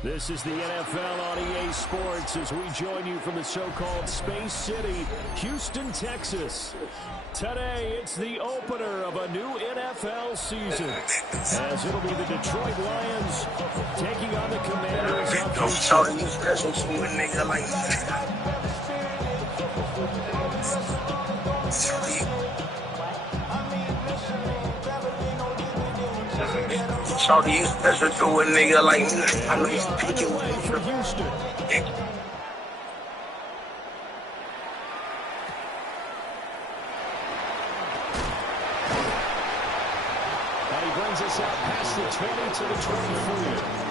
This is the NFL on EA Sports as we join you from the so-called Space City, Houston, Texas. Today, it's the opener of a new NFL season, as it'll be the Detroit Lions taking on the Commanders of Shawty, you special to a nigga like me. I know you pick it with for Houston. And he brings us out past the 20 to the 23.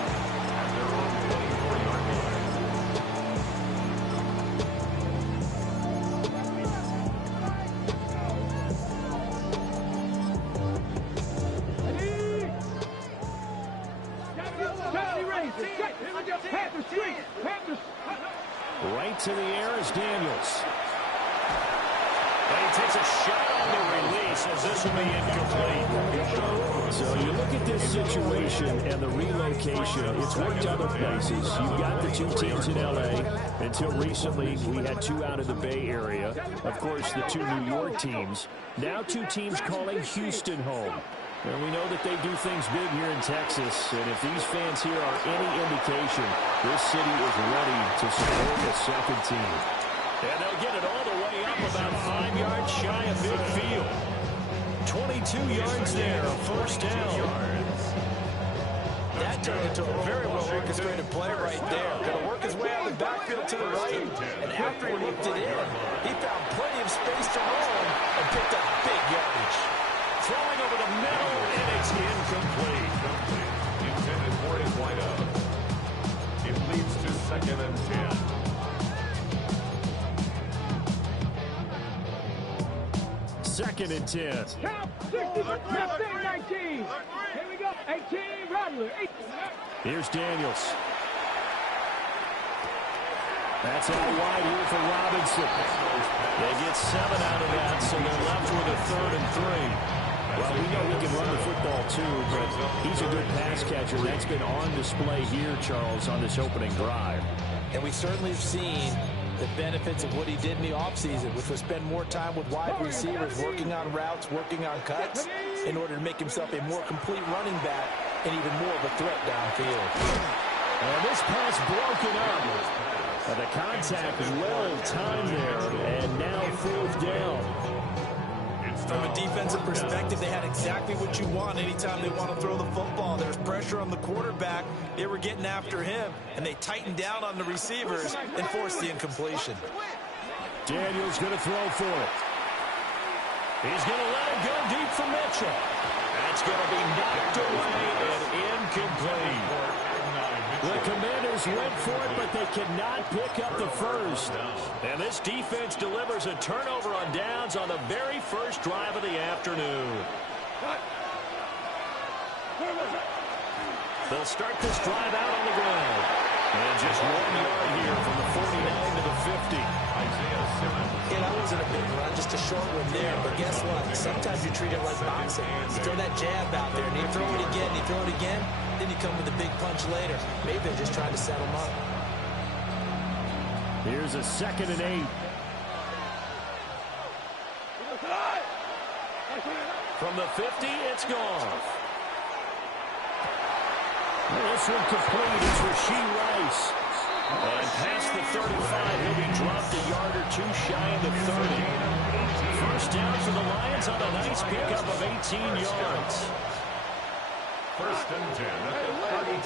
Right to the air is Daniels. And he takes a shot on the release as this will be incomplete. So you look at this situation and the relocation. It's worked other places. You've got the two teams in L.A. Until recently, we had two out of the Bay Area. Of course, the two New York teams. Now two teams calling Houston home. And we know that they do things big here in Texas. And if these fans here are any indication, this city is ready to support the second team. And they'll get it all the way up about 5 yards shy of midfield. 22 yards there, a first down. That turned into a very well orchestrated play right there. Going to work his way out of the backfield to the right. And after he looked it in, he found plenty of space to roam and picked up big yardage. Throwing over the middle, and it's incomplete. Intended for his wideout. It leads to 2nd and 10. Second and 10. Count 60, 19. Here we go. 18, Rattler. Here's Daniels. That's out wide here for Robinson. They get 7 out of that, so they're left with a 3rd and 3. Well, we know he can run the football, too, but he's a good pass catcher. That's been on display here, Charles, on this opening drive. And we certainly have seen the benefits of what he did in the offseason, which was spend more time with wide receivers, working on routes, working on cuts, in order to make himself a more complete running back and even more of a threat downfield. And this pass broken up. And the contact well timed there, and now 4th down. From a defensive perspective, they had exactly what you want anytime they want to throw the football. There's pressure on the quarterback. They were getting after him, and they tightened down on the receivers and forced the incompletion. Daniels going to throw for it. He's going to let it go deep for Mitchell. That's going to be knocked away and incomplete. The Commanders went for it, but they cannot pick up the first. And this defense delivers a turnover on downs on the very first drive of the afternoon. They'll start this drive out on the ground. And just 1 yard here from the 49 to the 50. Yeah, that wasn't a big run, just a short one there. But guess what? Sometimes you treat it like boxing. You throw that jab out there, and you throw it again, and you throw it again. Then you come with a big punch later. Maybe they're just trying to set him up. Here's a 2nd and 8. From the 50, it's gone. This one complete. It's Rashee Rice. And past the 35, he'll be dropped a yard or two shy of the 30. First down for the Lions on a nice pickup of 18 yards. 1st and 10 at the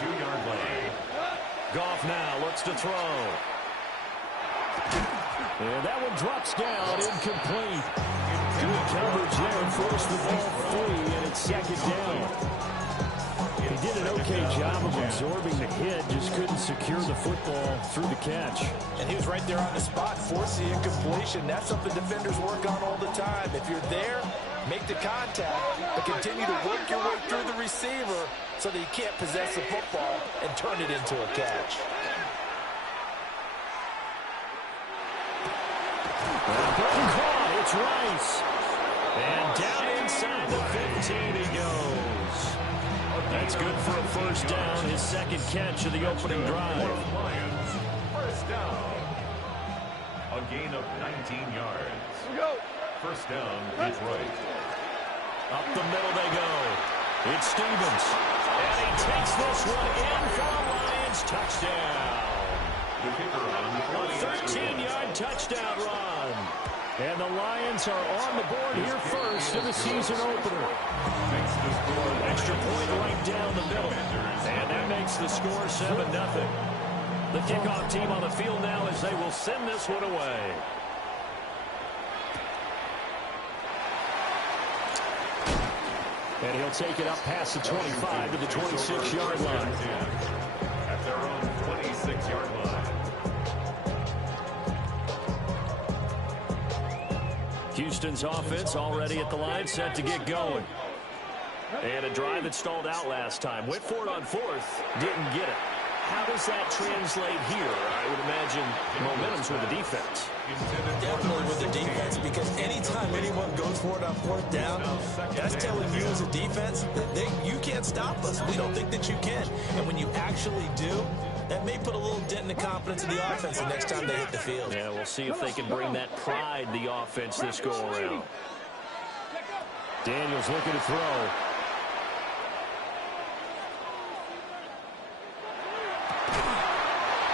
32-yard line. Goff now looks to throw. And that one drops down, incomplete. Good coverage there, forced the ball free, and it's 2nd down. He did an okay job of absorbing the hit, just couldn't secure the football through the catch. And he was right there on the spot, force the incompletion. That's something defenders work on all the time. If you're there, make the contact, but continue to work your way through the receiver so that you can't possess the football and turn it into a catch. Caught, it's Rice. And down inside the 15 he goes. That's good for a first down, his second catch of the opening drive. Lions, first down. A gain of 19 yards. First down, Detroit. Up the middle they go. It's Stevens. And he takes this one in for a Lions touchdown. The kicker on A 13-yard touchdown run. And the Lions are on the board here first in the season opener. Extra point right down the middle. And that makes the score 7-0. The kickoff team on the field now as they will send this one away. And he'll take it up past the 25 to the 26-yard line. At their own 26-yard line. Houston's offense already at the line, set to get going. And a drive that stalled out last time. Went for it on fourth, didn't get it. How does that translate here? I would imagine momentum's with the defense. Definitely with the defense, because anytime anyone goes for it on fourth down, that's telling you as a defense that you can't stop us. We don't think that you can. And when you actually do, that may put a little dent in the confidence of the offense the next time they hit the field. Yeah, we'll see if they can bring that pride, the offense, this go-around. Daniels looking to throw.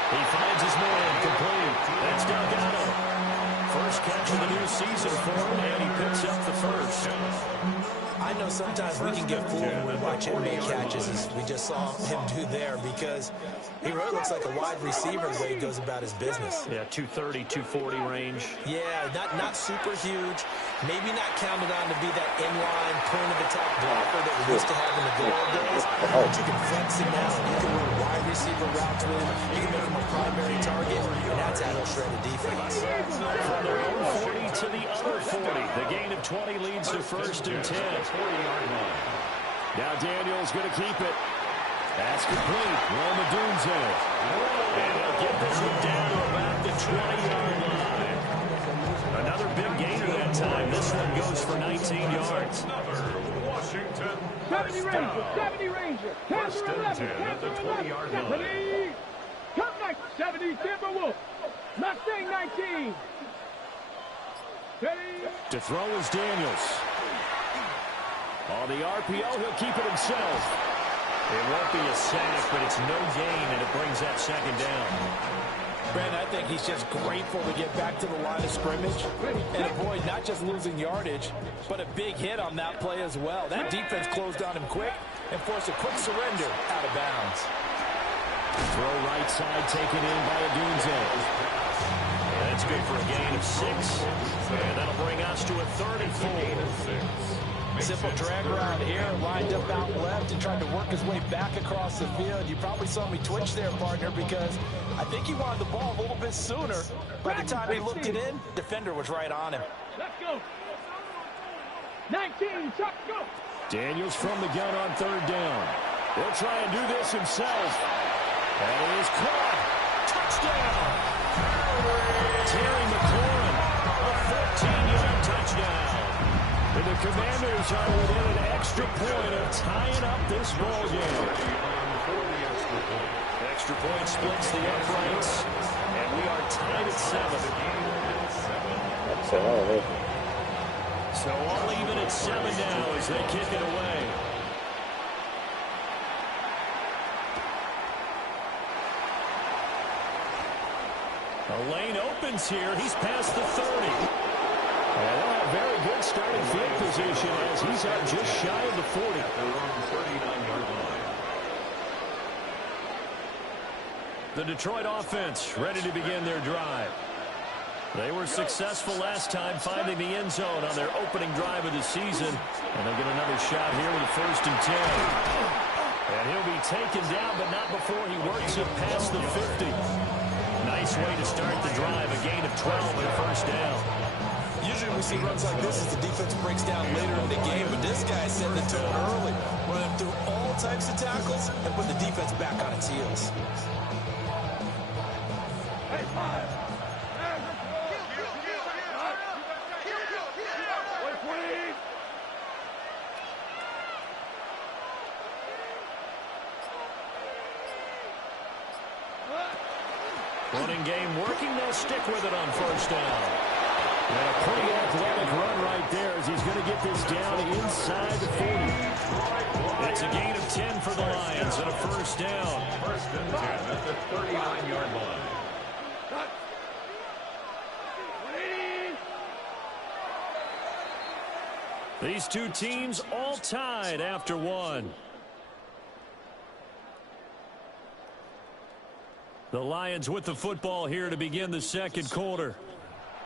He finds his man, complete. That's Delgado. First catch of the new season for him, and he picks up the first. I know sometimes we can get fooled when we watch him make catches, as we just saw him do there, because he really looks like a wide receiver the way he goes about his business. Yeah, 230, 240 range. Yeah, not super huge. Maybe not counted on to be that inline point-of-attack blocker that we used to have in the good old days. But you can flex him out. You can run wide receiver routes with him. You can make him a primary target, and that's how he'll shred a defense. From their own 40 to the other 40. The gain of 20 leads to first and 10. Now Daniels going to keep it. That's complete. Roma Dunze. And he'll get this one down to about the 20-yard line. Another big gainer that time. This one goes for 19 yards. Washington, 70 Ranger, 70 Ranger. First and 10 at the 20-yard line. Come back, 70 Timberwolf. Mustang 19. Ready? To throw is Daniels. On the RPO, he'll keep it himself. It won't be a sack, but it's no gain, and it brings that second down. Brent, I think he's just grateful to get back to the line of scrimmage and avoid not just losing yardage, but a big hit on that play as well. That defense closed on him quick and forced a quick surrender out of bounds. Throw right side taken in by Adunze. And that's good for a gain of 6. And that'll bring us to a 34. Simple drag route here, lined up out left and tried to work his way back across the field. You probably saw me twitch there, partner, because I think he wanted the ball a little bit sooner. By the time he looked it in, defender was right on him. Let's go. 19, Chuck, go. Daniels from the gun on third down. He'll try and do this himself. And it is caught. Touchdown. Terry McLaurin, a 14-yard touchdown. And the Commanders are within an extra point of tying up this ball game. Extra point splits the uprights, and we are tied at 7. So all even at 7 now as they kick it away. A lane opens here. He's past the 30. And they'll have very good starting field position as he's out just shy of the 40. The Detroit offense ready to begin their drive. They were successful last time finding the end zone on their opening drive of the season. And they'll get another shot here with a first and 10. And he'll be taken down, but not before he works it past the 50. Nice way to start the drive. A gain of 12 and a first down. Usually we see runs like this as the defense breaks down later in the game, but this guy set the tone early, running through all types of tackles and put the defense back on its heels. Running game working. They'll stick with it on first down. And a pretty athletic run right there as he's going to get this down inside the 40. It's a gain of 10 for the Lions and a first down. First and 10 at the 39-yard line. These two teams all tied after one. The Lions with the football here to begin the second quarter,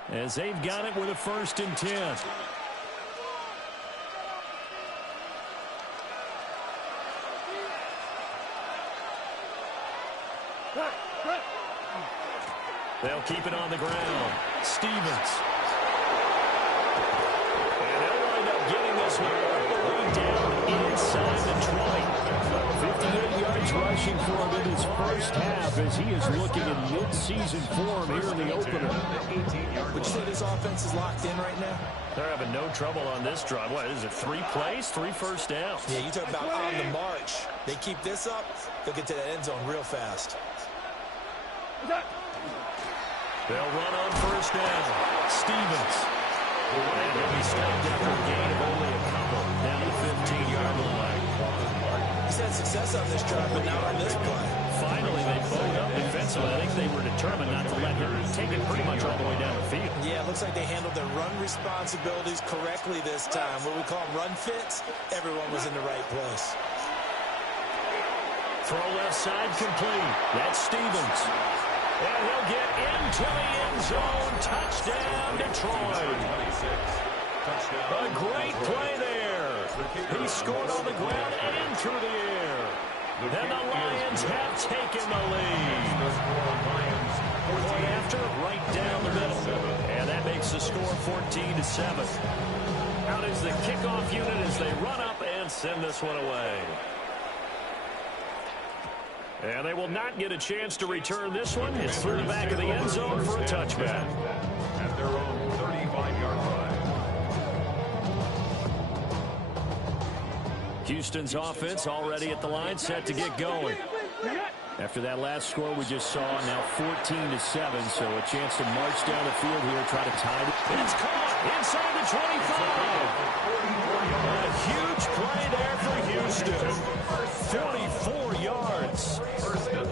as they've got it with a first and 10. They'll keep it on the ground. Stevens. And they'll wind up getting this one all the way down inside the 20. 58 yards rushing for him in his first half as he is looking in mid-season form here in the opener. Would you say this offense is locked in right now? They're having no trouble on this drive. What is it, 3 plays, 3 first downs? Yeah, you talk about on the march. They keep this up, they'll get to that end zone real fast. They'll run on first down. Stevens. And he'll be stopped after a gain of only a couple down to the 15-yard line. He's had success on this drive, but not on this play. Finally, they bowed up defensively. I think they were determined not to let him take it pretty much all the way down the field. Yeah, it looks like they handled their run responsibilities correctly this time. What we call them run fits, everyone was in the right place. Throw left side complete. That's Stevens. And he'll get into the end zone. Touchdown, Detroit. A great play there. He scored on the ground and through the air. And the Lions have taken the lead. Point after, right down the middle. And that makes the score 14-7. Out is the kickoff unit as they run up and send this one away. And they will not get a chance to return this one. It's through the back of the end zone for a touchback. At their own 35-yard line. Houston's offense already at the line, set to get going. After that last score we just saw, now 14-7, so a chance to march down the field here, try to tie it. It's caught inside the 25. A huge play there for Houston. 44 yards.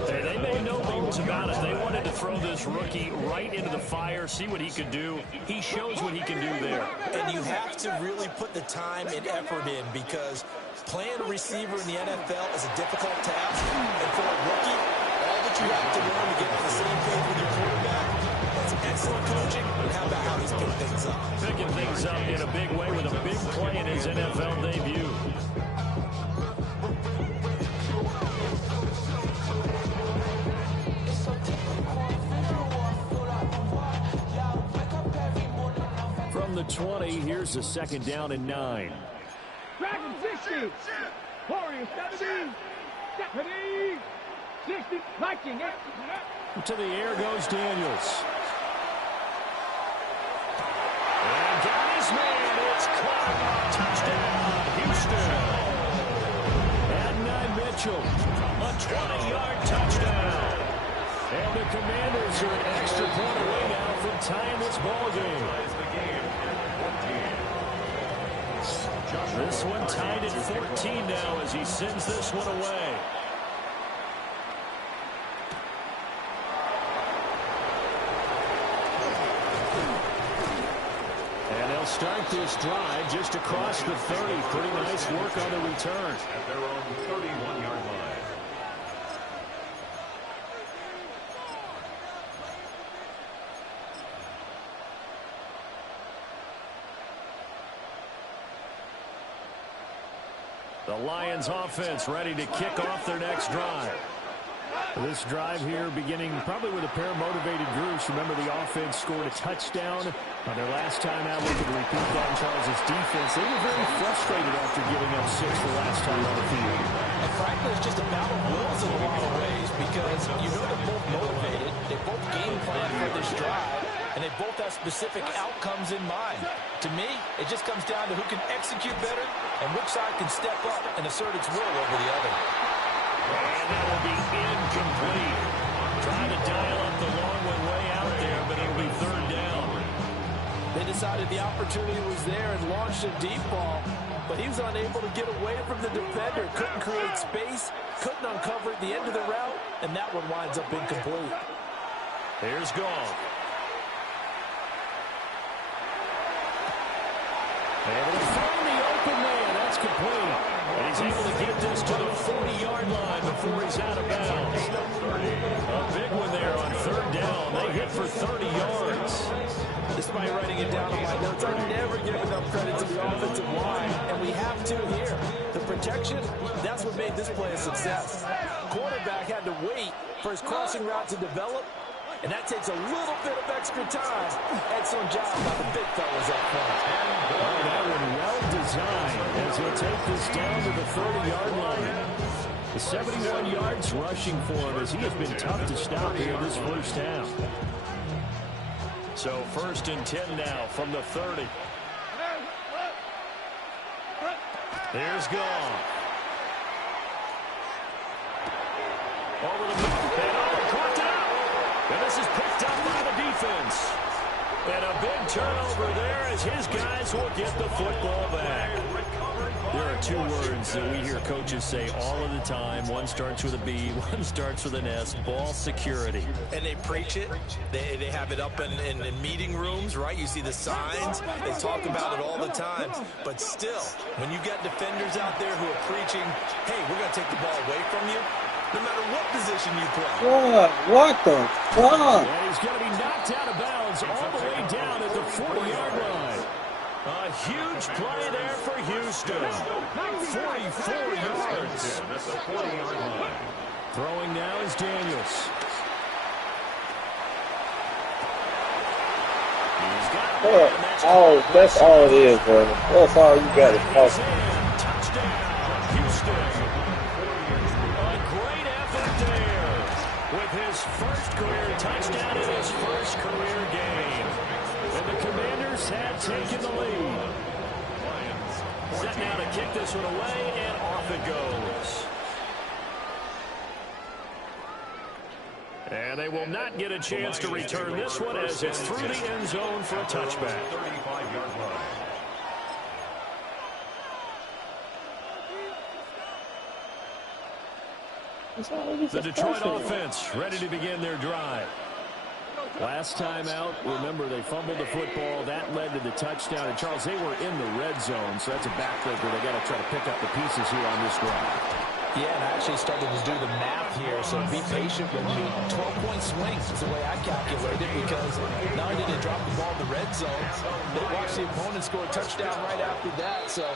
They made no bones about it. They wanted to throw this rookie right into the fire, see what he could do. He shows what he can do there. And you have to really put the time and effort in, because playing a receiver in the NFL is a difficult task. And for a rookie, all that you have to learn to get on the same page with your quarterback, that's excellent coaching. And how about how he's picking things up? Picking things up in a big way with a big play in his NFL debut. From the 20, here's the second down and 9. Dragon 60. Warriors 70. 60. Viking. To the air goes Daniels. And got his man. It's caught. Touchdown, Houston. Adonai Mitchell. A 20-yard touchdown. And the Commanders are an extra point away now from tying this ball game. This one tied at 14 now as he sends this one away. And they'll start this drive just across the 30. Pretty nice work on the return. At their own 31-yard line. The Lions offense ready to kick off their next drive. This drive here beginning probably with a pair of motivated groups. Remember, the offense scored a touchdown on their last time out. Looking to repeat that in Charles' defense. They were very frustrated after giving up 6 the last time on the field. And frankly, it's just a battle of wills in a lot of ways, because you know they're both motivated. They both game plan for this drive, and they both have specific outcomes in mind. To me, it just comes down to who can execute better and which side can step up and assert its will over the other. And that will be incomplete. Trying to dial up the decided the opportunity was there and launched a deep ball, but he was unable to get away from the defender. Couldn't create space, couldn't uncover at the end of the route, and that one winds up incomplete. Here's Goff. Able to find the open man. That's complete. And he's able to get this to the 40-yard line before he's out of bounds. A big one there on third down. They hit for 30 yards. Despite writing it down on my notes, I never give enough credit to the offensive line, and we have to here. The protection, that's what made this play a success. Quarterback had to wait for his crossing route to develop, and that takes a little bit of extra time. Excellent job by the big fellas up front. Oh, that one well designed as he'll take this down to the 30-yard line. The 71 yards rushing for him as he has been tough to stop here this first half. So 1st and 10 now from the 30. Here's Goff. Over the middle. And caught it out. And this is picked up by the defense. And a big turnover there as his guys will get the football back. There are two words that we hear coaches say all of the time. One starts with a B, one starts with an S. Ball security. And they preach it. They have it up in meeting rooms, right? You see the signs. They talk about it all the time. But still, when you got defenders out there who are preaching, hey, we're going to take the ball away from you, no matter what position you play. What the fuck? And he's going to be knocked out of bounds all the way down at the 40-yard line. A huge play there for Houston. 44 yards. That's a 40-yard line. Throwing now is Daniels. He's got Oh, that's all it is, bro. That's all you got is talking. Touchdown, Houston. A great effort there with his first career touchdown in his first career game. And the Commanders had taken the lead. Set now to kick this one away, and off it goes. And they will not get a chance to return this one as it's through the end zone for a touchback. 35-yard line. The Detroit offense ready to begin their drive. Last time out, remember, they fumbled the football. That led to the touchdown. And, Charles, they were in the red zone, so that's a backbreaker. They got to try to pick up the pieces here on this drive. Yeah, and I actually started to do the math here, so be patient with me. 12-point swings is the way I calculated, because not only did they drop the ball in the red zone, they watched the opponent score a touchdown right after that. So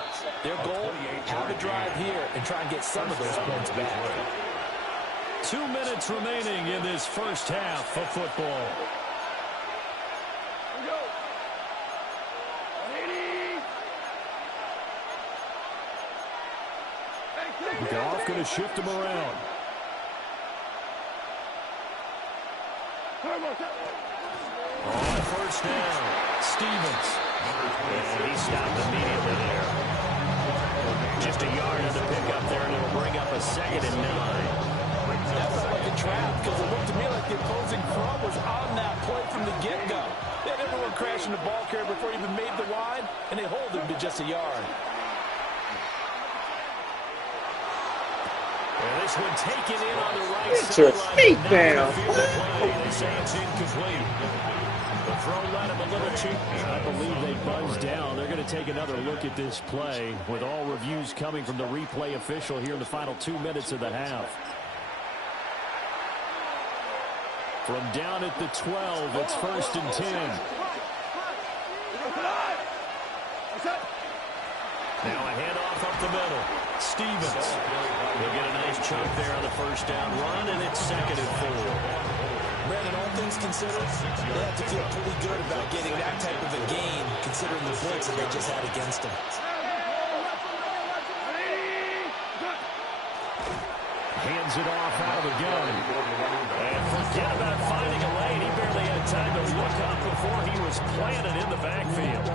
their goal, have a drive here and try and get some of those points back. 2 minutes remaining in this first half of football. Goff going to shift him around. On first down, Stevens. And he stopped immediately there. Just a yard on the pickup there, and it'll bring up a 2nd and 9. That felt like a trap, because it looked to me like the opposing front was on that play from the get-go. They had everyone crashing the ball carrier before he even made the line, and they hold him to just a yard. And this one taken in on the right Get your feet down. They say it's incomplete. The throw led him a little cheap. I believe they buzzed down. They're going to take another look at this play with all reviews coming from the replay official here in the final 2 minutes of the half. From down at the 12, it's 1st and 10. Now a handoff up the middle. Stevens. He'll get a nice chunk there on the first down run, and it's 2nd and 4. Brandon, all things considered, they have to feel pretty good about getting that type of a gain, considering the blitz that they just had against them. Hands it off out of the gun. And forget about finding a lane. He barely had time to look up before he was planted in the backfield.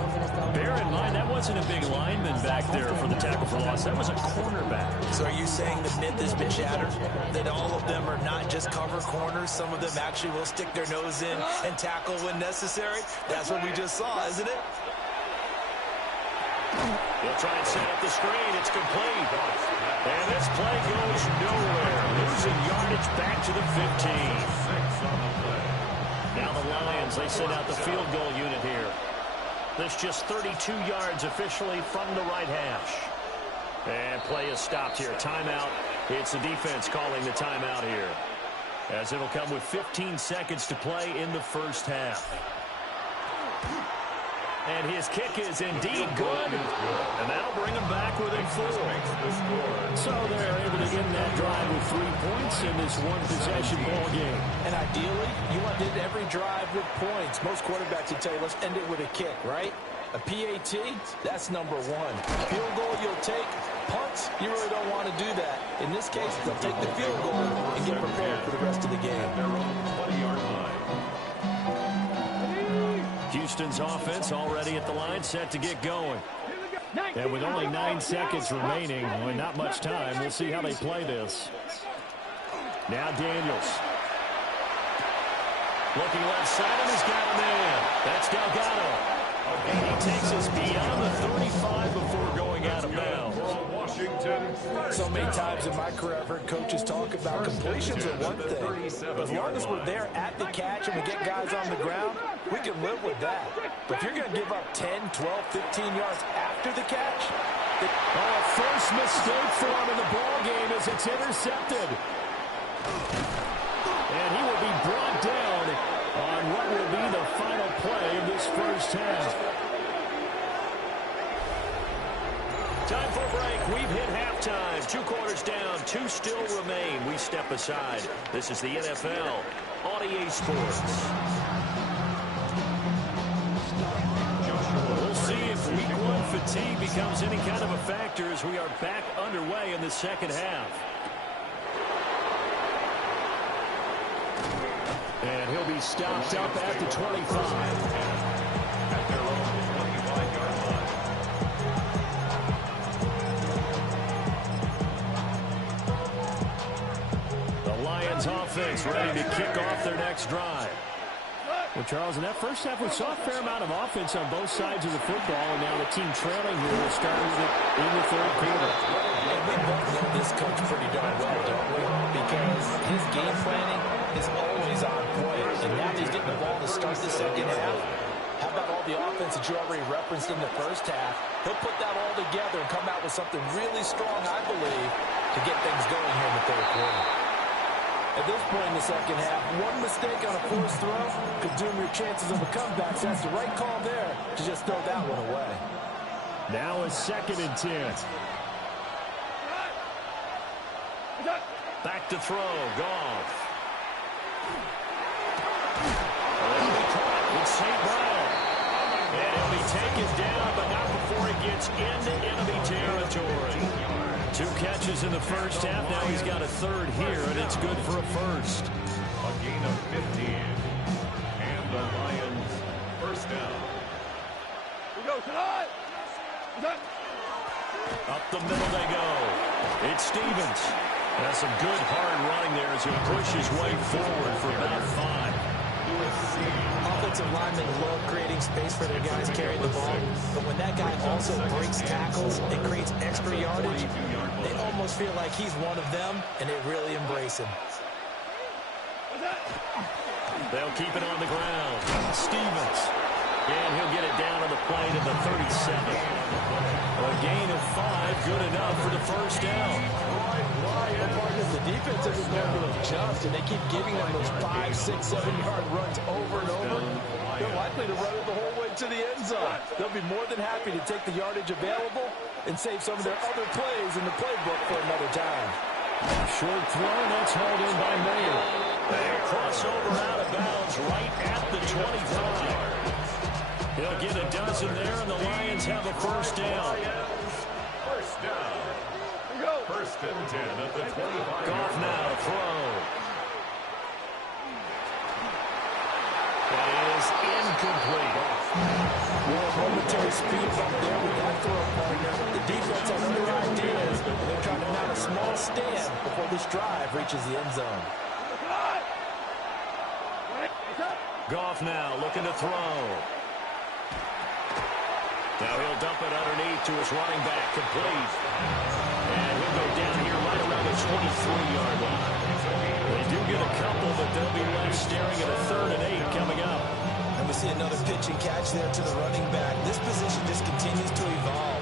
Bear in mind, that wasn't a big lineman back there for the tackle for loss. That was a cornerback. So are you saying the myth has been shattered? That all of them are not just cover corners? Some of them actually will stick their nose in and tackle when necessary? That's what we just saw, isn't it? He'll try and set up the screen. It's complete. And this play goes nowhere. Losing yardage back to the 15. Now the Lions, they send out the field goal unit here. This just 32 yards officially from the right hash. And play is stopped here. Timeout. It's the defense calling the timeout here, as it'll come with 15 seconds to play in the first half. And his kick is indeed good. And that'll bring him back within 4. So they're able to end that drive with 3 points in this one-possession ball game. And ideally, you want to end every drive with points. Most quarterbacks would tell you, let's end it with a kick, right? A PAT, that's number 1. Field goal you'll take. Punts, you really don't want to do that. In this case, they'll take the field goal and get prepared for the rest of the game. Houston's offense already at the line, set to get going. And with only 9 seconds remaining, well, not much time, we'll see how they play this. Now Daniels. Looking left side, and he's got a man. That's Delgado. And he takes us beyond the 35 before going out of bounds. So many times in my career, I've heard coaches talk about completions are one thing. But as long as we're there at the catch and we get guys on the ground, we can live with that. But if you're going to give up 10, 12, 15 yards after the catch... first mistake for him in the ball game as it's intercepted. And he will be brought down on what will be the final play of this first half. Time for a break. We've hit halftime. 2 quarters down. 2 still remain. We step aside. This is the NFL on EA Sports. We'll see if week 1 fatigue becomes any kind of a factor as we are back underway in the second half. And he'll be stopped up at the 25. Offense ready to kick off their next drive. Well, Charles, in that first half, we saw a fair amount of offense on both sides of the football, and now the team trailing here will start with it in the third quarter. And we both know this coach pretty darn well, don't we? Because his game planning is always on point, and now he's getting the ball to start the second half. How about all the offense that you already referenced in the first half? He'll put that all together and come out with something really strong, I believe, to get things going here in the third quarter. At this point in the second half, one mistake on a forced throw could doom your chances of a comeback. So that's the right call there to just throw that one away. Now a 2nd and 10. Back to throw. Goff. It's St. Brown. And he'll be taken down, but not before he gets into enemy territory. 2 catches in the first half. Now he's got a 3rd here, and it's good for a first. A gain of 15. And the Lions first down. We go tonight. Up the middle they go. It's Stevens. That's some good hard running there as he pushes his way forward for about 5. Offensive linemen love creating space for their guys carrying the ball, but when that guy also breaks tackles and creates extra yardage, they almost feel like he's one of them, and they really embrace him. They'll keep it on the ground. Stevens. And he'll get it down on the play to the 37. A gain of 5, good enough for the first down. The defense isn't going to adjust, and they keep giving them those 5, 6, 7-yard runs over and over. They're likely to run it the whole way to the end zone. They'll be more than happy to take the yardage available and save some of their other plays in the playbook for another time. Short throw, that's hauled in by Mayer. They crossover out of bounds right at the 25. He'll get a dozen there, and the Lions have a first down. First down. First and 10 at the 25. Goff now to throw. That is incomplete. Well, momentary speed bump there with that throw partner. The defense has other ideas, and they're trying to mount a small stand before this drive reaches the end zone. Goff now looking to throw. Now he'll dump it underneath to his running back, complete. And he'll go down here right around the 23-yard line. They do get a couple, but they'll be left staring at a 3rd and 8 coming up. And we see another pitch and catch there to the running back. This position just continues to evolve.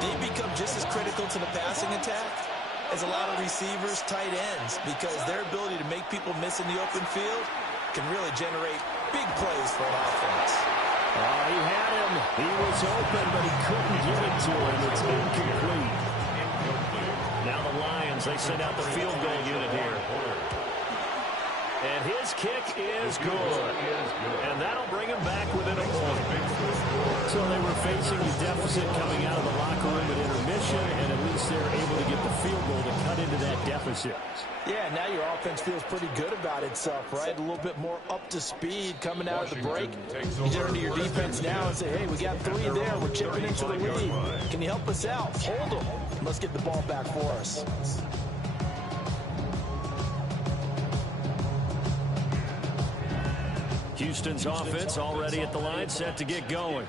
They become just as critical to the passing attack as a lot of receivers, tight ends, because their ability to make people miss in the open field can really generate big plays for an offense. He had him. He was open, but he couldn't give it to him. It's incomplete. Now the Lions, they send out the field goal unit here. And his kick is good. And that'll bring him back within a point. So they were facing a deficit coming out of the locker room at intermission, and at least they're able to get the field goal to cut into that deficit. Yeah, now your offense feels pretty good about itself, right? A little bit more up to speed coming out of the break. You turn to your defense now and say, hey, we got 3 there. We're chipping into the lead. Can you help us out? Hold them. Let's get the ball back for us. Houston's offense already at the line, set to get going.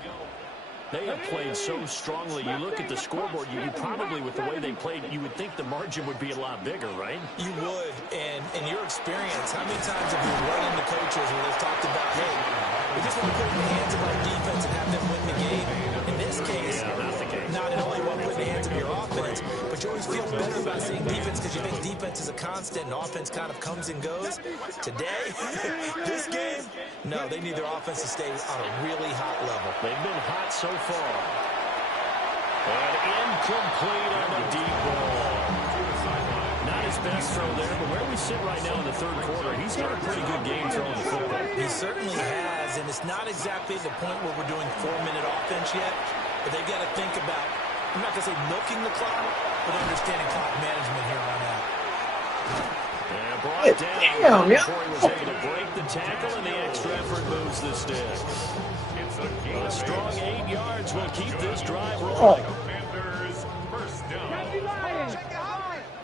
They have played so strongly. You look at the scoreboard, you probably, with the way they played, you would think the margin would be a lot bigger, right? You would. And in your experience, how many times have you run into coaches where they've talked about, hey, we just want to put it in the hands of our defense and have them win the game? In this case, not only want to put it in the hands of your offense, but you always feel better about saying defense because you think defense is a constant and offense kind of comes and goes. Today, this game, no, they need their offense to stay on a really hot level. They've been hot so far. And incomplete on the deep ball. Not his best throw there, but where we sit right now in the 3rd quarter, he's got a pretty good game throwing the football. He certainly has, and it's not exactly the point where we're doing 4-minute offense yet, but they've got to think about, I'm not going to say milking the clock, but understanding clock management here on out. And brought down before he was able to break the tackle, and the extra effort moves the sticks. A strong 8 yards will keep this drive rolling. Commanders, first down.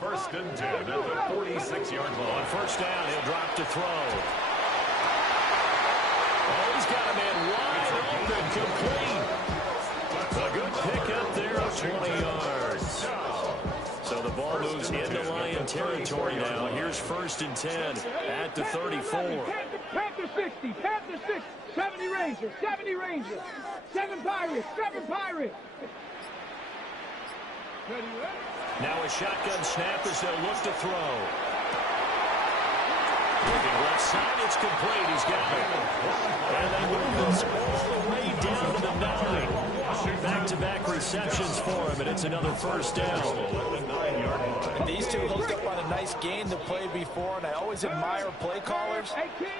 1st and 10 at the 46-yard line. On 1st down, he'll drop to throw. Oh, he's got a man wide open, complete. A good pickup there of 20 yards. So the ball moves into Lion territory now. Here's 1st and 10 at the 34. Panther 60, Panther 60, 70 Rangers, 70 Rangers, 7 Pirates, 7 Pirates. Now a shotgun snap as they'll look to throw. Looking left side, it's complete. He's got it. And they move this all the way down to the 9. Back-to-back receptions for him, and it's another 1st down. And these two hooked up on a nice game that played before, and I always admire play callers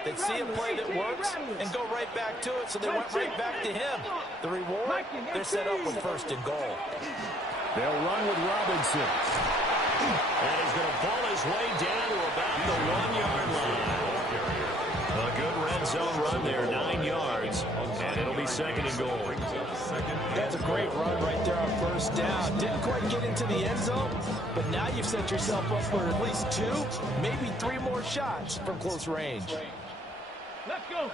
that see a play that works and go right back to it, so they went right back to him. The reward, they're set up with 1st and goal. They'll run with Robinson. And he's going to ball his way down to about the 1-yard line. A good red zone run there, 9 yards. And it'll be 2nd and goal. That's a great run right there on 1st down. Didn't quite get into the end zone, but now you've set yourself up for at least 2, maybe 3 more shots from close range. Let's go.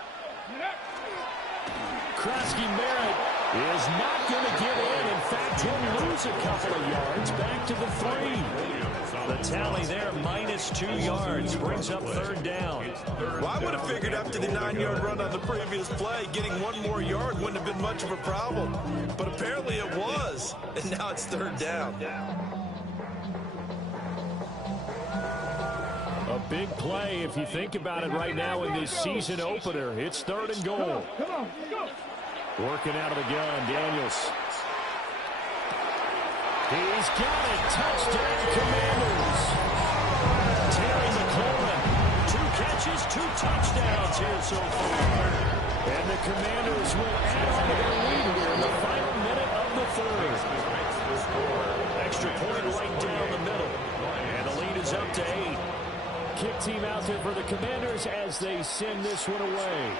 Krosky Merritt is not going to get in. In fact, he'll lose a couple of yards back to the 3. The tally there, -2 yards, brings up 3rd down. Well, I would have figured after the 9-yard run on the previous play, getting 1 more yard wouldn't have been much of a problem. But apparently it was, and now it's 3rd down. A big play if you think about it right now in this season opener. It's 3rd and goal. Come on, go. Working out of the gun, Daniels. He's got it. Touchdown, Commanders. Terry McLaurin, 2 catches, 2 touchdowns here so far. And the Commanders will add on to their lead here in the final minute of the 3rd. Extra point right down the middle. And the lead is up to 8. Kick team out there for the Commanders as they send this one away.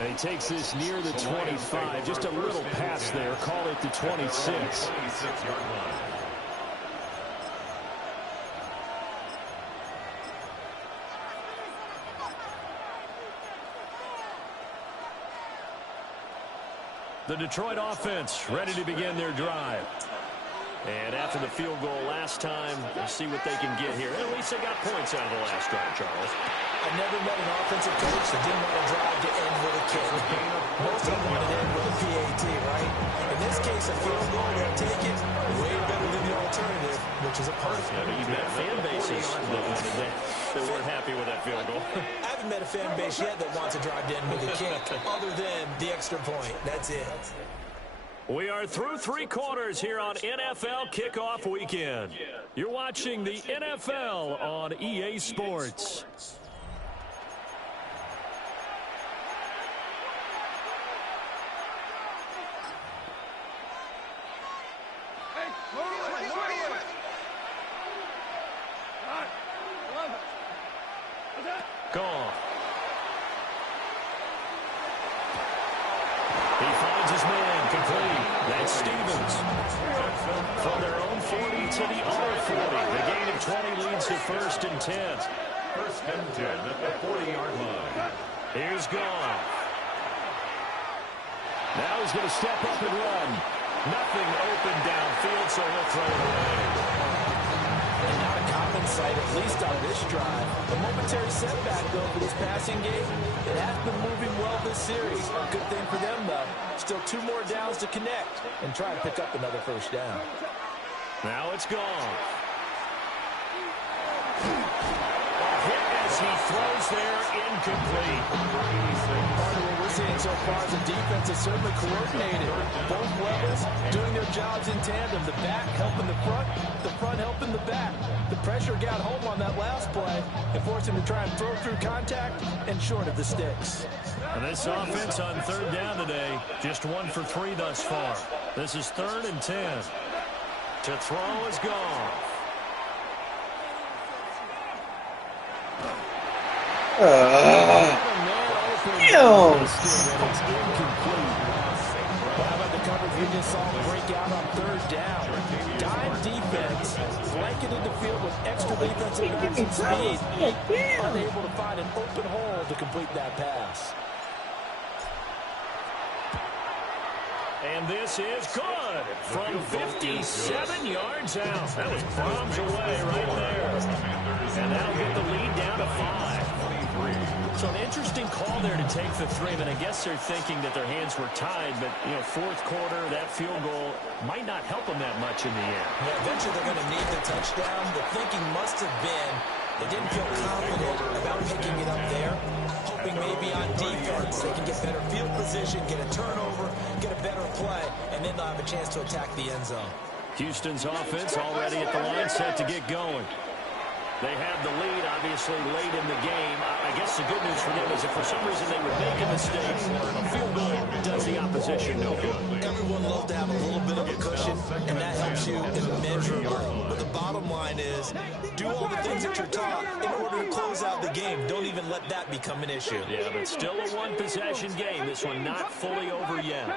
And he takes this near the 25. Just a little pass there. Call it the 26. 26-yard line. The Detroit offense ready to begin their drive. And after the field goal last time, we'll see what they can get here. At least they got points out of the last drive, Charles. I've never met an offensive coach that didn't want to drive to end with a kick. Most of them want to end with a PAT, right? In this case, a field goal, they'll take it way better than the alternative, which is a punt. I mean, you've met fan bases that weren't happy with that field goal. I haven't met a fan base yet that wants to drive to end with a kick, other than the extra point. That's it. We are through 3 quarters here on NFL Kickoff Weekend. You're watching the NFL on EA Sports. Gone. He finds his man, complete. That's Stevens. From their own 40 to the other 40. The gain of 20 leads to 1st and 10. 1st and 10 at the 40-yard line. Here's Goff. Now he's going to step up and run. Nothing open downfield, so he'll throw it away. And not a common sight, at least on this drive. A momentary setback, though, for this passing game. It has been moving well this series. A good thing for them, though. Still 2 more downs to connect and try to pick up another 1st down. Now it's gone. A hit as he throws there, incomplete. Part of what we're seeing so far is the defense is certainly coordinated. Both levels doing their jobs in tandem. The back helping the front helping the back. The pressure got home on that last play and forced him to try and throw through contact and short of the sticks. And this offense on 3rd down today, just 1 for 3 thus far. This is 3rd and 10. To throw is gone. How about the coverage we just saw break out on 3rd down? Dime defense, blanketed the field with extra defensive guys and speed, unable to find an open hole to complete that pass. And this is good from 57 yards out. That was bombs away right there. And that'll get the lead down to 5. So an interesting call there to take the 3. I mean, I guess they're thinking that their hands were tied, but, you know, 4th quarter, that field goal might not help them that much in the end. Yeah, eventually they're going to need the touchdown. The thinking must have been they didn't feel confident about picking it up there, hoping maybe on defense they can get better field position, get a turnover, get a better play, and then they'll have a chance to attack the end zone. Houston's offense already at the line, set to get going. They have the lead, obviously, late in the game. I guess the good news for them is if for some reason they would make a mistake, a field goal does the opposition no good. Everyone loves to have a little bit of a cushion, and that helps you immeasurably. But the bottom line is, do all the things that you're taught in order to close out the game. Don't even let that become an issue. Yeah, but still a 1-possession game. This one not fully over yet.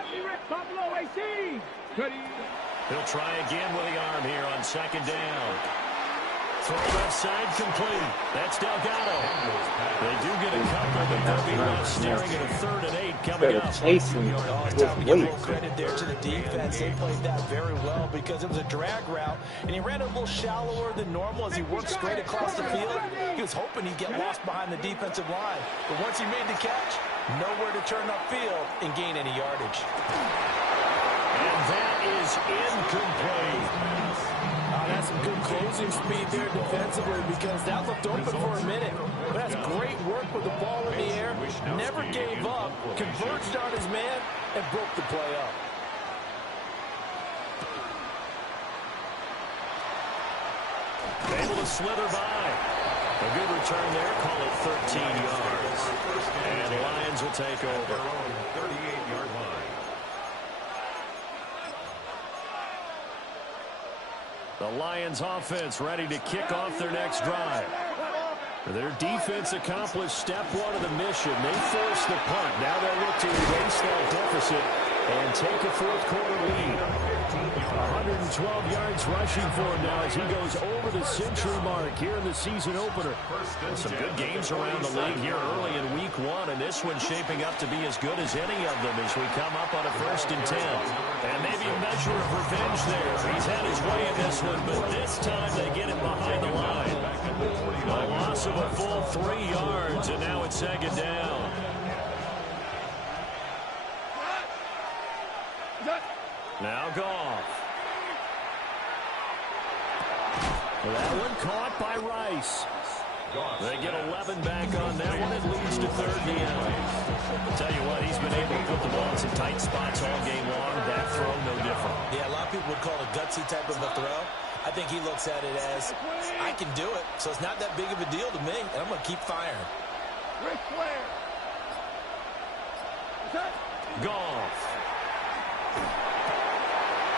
He'll try again with the arm here on 2nd down. Throw left side complete. That's Delgado. They do get a couple, but they'll be left staring at a 3rd and 8 coming up. It's time to give a little credit there to the defense. They played that very well because it was a drag route, and he ran a little shallower than normal as he worked straight across the field. He was hoping he'd get lost behind the defensive line, but once he made the catch, nowhere to turn upfield and gain any yardage. And that is incomplete. That's some good closing speed there defensively because that looked open for a minute. But that's great work with the ball in the air. Never gave up, converged on his man, and broke the play up. Able to slither by. A good return there. Call it 13 yards. And the Lions will take over. 38-yard line. The Lions offense ready to kick off their next drive. Their defense accomplished step one of the mission. They forced the punt. Now they'll look to erase that deficit and take a fourth quarter lead. 112 yards rushing for him now as he goes over the century mark here in the season opener. Well, some good games around the league here early in week one, and this one's shaping up to be as good as any of them as we come up on a 1st and 10. And maybe a measure of revenge there. He's had his way in this one, but this time they get it behind the line. A loss of a full 3 yards, and now it's 2nd down. Now Goff. That one caught by Rice. They get 11 back on that one. It leads to 3rd down. I'll tell you what, he's been able to put the ball in some tight spots all game long. That throw, no different. Yeah, a lot of people would call it a gutsy type of a throw. I think he looks at it as, I can do it, so it's not that big of a deal to me, and I'm going to keep firing. Goff.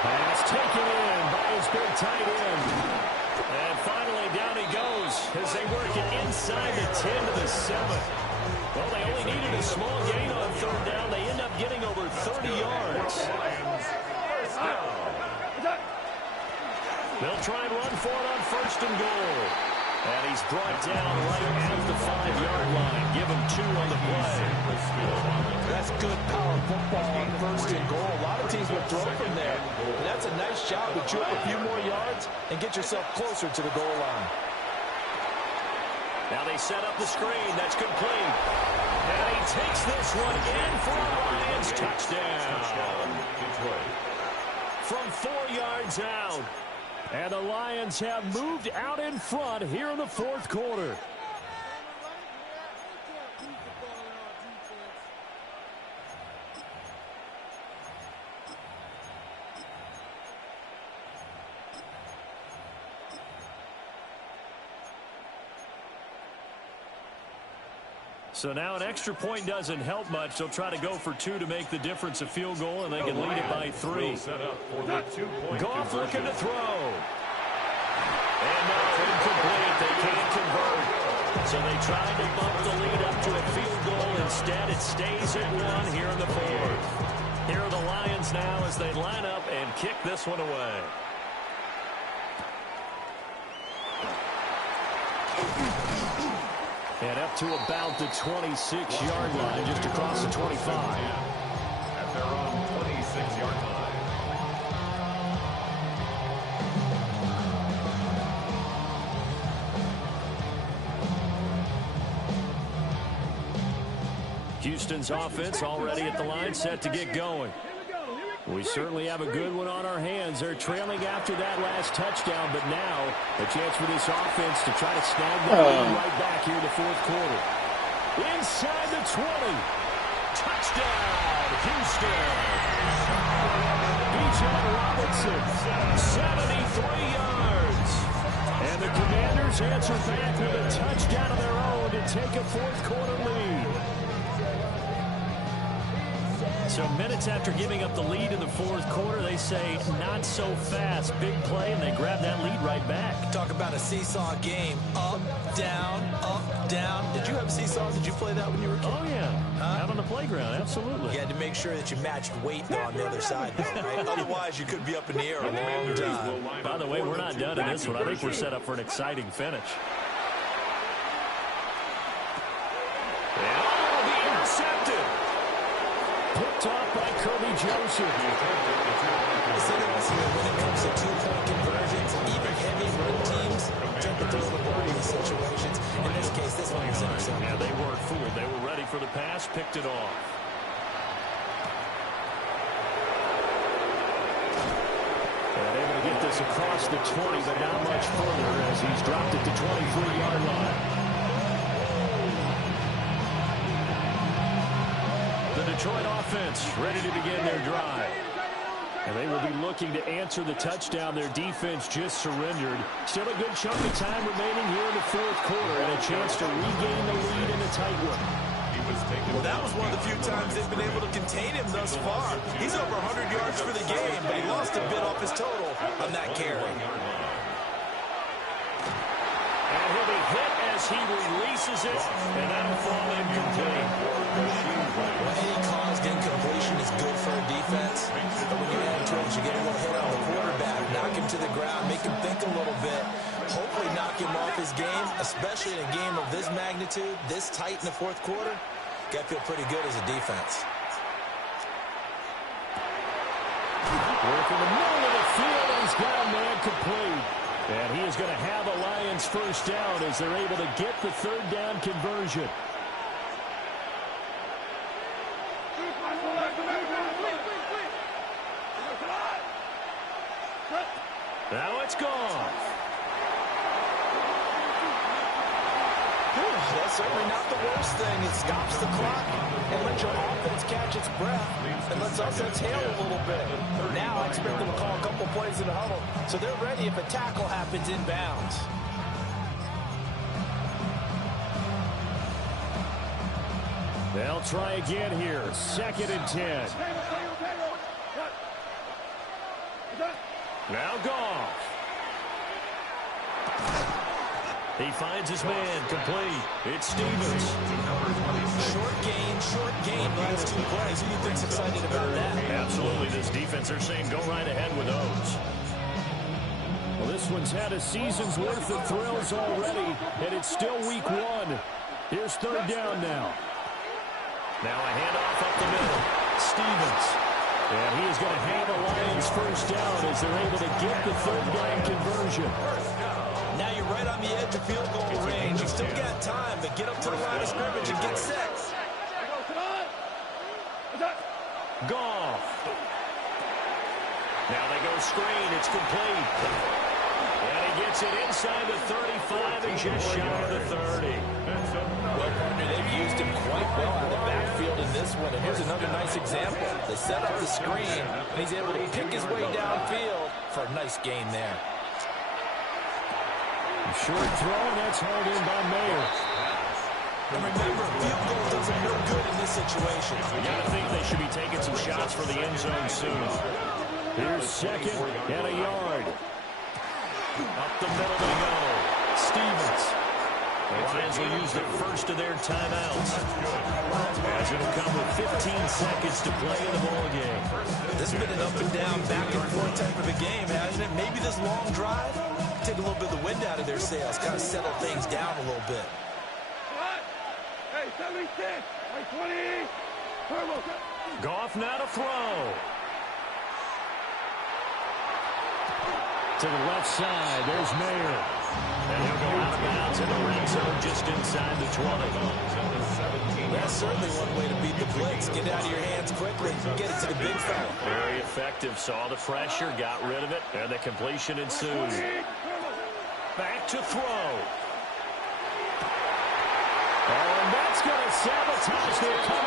Pass taken in by his big tight end. And finally down he goes as they work it inside the 10 to the 7. Well, they only needed a small gain on 3rd down. They end up getting over 30 yards. They'll try and run for it on 1st and goal. And he's brought down right at the 5-yard line. Give him 2 on the play. That's good power football on 1st and goal. A lot of teams will throw from there. But that's a nice job to chew up a few more yards and get yourself closer to the goal line. Now they set up the screen. That's complete. And he takes this one in for a Lions touchdown. From 4 yards out. And the Lions have moved out in front here in the 4th quarter. So now an extra point doesn't help much. They'll try to go for 2 to make the difference a field goal, and they can lead it by 3. Goff looking to throw. And no, incomplete. They can't convert. So they tried to bump the lead up to a field goal. Instead, it stays at 1 here in the 4th. Here are the Lions now as they line up and kick this one away. And up to about the 26-yard line, just across the 25. At their own 26-yard line. Houston's offense already at the line, set to get going. We certainly have a good one on our hands. They're trailing after that last touchdown, but now a chance for this offense to try to snag the lead right back here in the 4th quarter. Inside the 20. Touchdown, Houston. Bijan Robinson, 73 yards. And the Commanders answer back with a touchdown of their own to take a 4th quarter lead. So minutes after giving up the lead in the 4th quarter, they say not so fast. Big play, and they grab that lead right back. Talk about a seesaw game. Up, down, up, down. Did you have a seesaw? Did you play that when you were a kid? Oh, yeah. Out on the playground, absolutely. You had to make sure that you matched weight though on the other side, though, right? Otherwise, you could be up in the air a long time. By the way, we're not done in this one. I think we're set up for an exciting finish. Picked off by Kirby Joseph. It's interesting that when it comes to 2-point conversions, even heavy run teams tend to throw the ball in these situations. In this case, this one was intercepted. Yeah, they weren't fooled. They were ready for the pass, picked it off. And able to get this across the 20, but not much further as he's dropped it to 23-yard line. Detroit offense ready to begin their drive. And they will be looking to answer the touchdown their defense just surrendered. Still a good chunk of time remaining here in the 4th quarter and a chance to regain the lead in a tight one. Well, that was one of the few times they've been able to contain him thus far. He's over 100 yards for the game, but he lost a bit off his total on that carry. And he'll be hit and as he releases it, and that'll fall incomplete. Well, any caused incompletion is good for a defense. But when you add to it, you get a little hit on the quarterback, knock him to the ground, make him think a little bit, hopefully knock him off his game, especially in a game of this magnitude, this tight in the fourth quarter. Got to feel pretty good as a defense. Work in the middle of the field, and he's got a man complete. And he is going to have a Lions first down as they're able to get the third down conversion. Now it's gone. That's certainly not the worst thing. It stops the clock and lets your offense catch its breath and lets us exhale a little bit. Now I expect them to call a couple plays in the huddle so they're ready if a tackle happens inbounds. They'll try again here. 2nd and 10. Now Goff. He finds his man complete. It's Stevens. Short gain means 2 plays. Who do you think's excited about that? Absolutely. This defense, they're saying go right ahead with those. Well, this one's had a season's worth of thrills already, and it's still week 1. Here's third down now. Now a handoff up the middle. Stevens. And he is going to have a Lions first down as they're able to get the third down conversion. Now you're right on the edge of field goal range. You still got time, but get up to the line of scrimmage and get set. Goff. Now they go screen. It's complete. And he gets it inside the 35 and just shy of the 30. Well, partner, they've used him quite well out of the backfield in this one. And here's another nice example. They set up the screen, and he's able to pick his way downfield for a nice gain there. Short throw, and that's hauled in by Mayer. And remember, field goal doesn't look good in this situation. You got to think they should be taking some shots for the end zone soon. Here's 2nd and a yard. Up the middle they go. Stevens. The Lions will use the first of their timeouts, as it'll come with 15 seconds to play in the ballgame. This has been an up and down, back and forth type of a game, hasn't it? Maybe this long drive take a little bit of the wind out of their sails, kind of settle things down a little bit. Hey, 76, hey, 20, Goff now to throw. To the left side, there's Mayer. And he'll go out of bounds in the red zone just inside the 20. That's certainly one way to beat the blitz. Get out of your hands quickly and get it to the big fella. Very effective. Saw the pressure, got rid of it, and the completion ensued. Back to throw. Oh, and that's going to sabotage their comeback.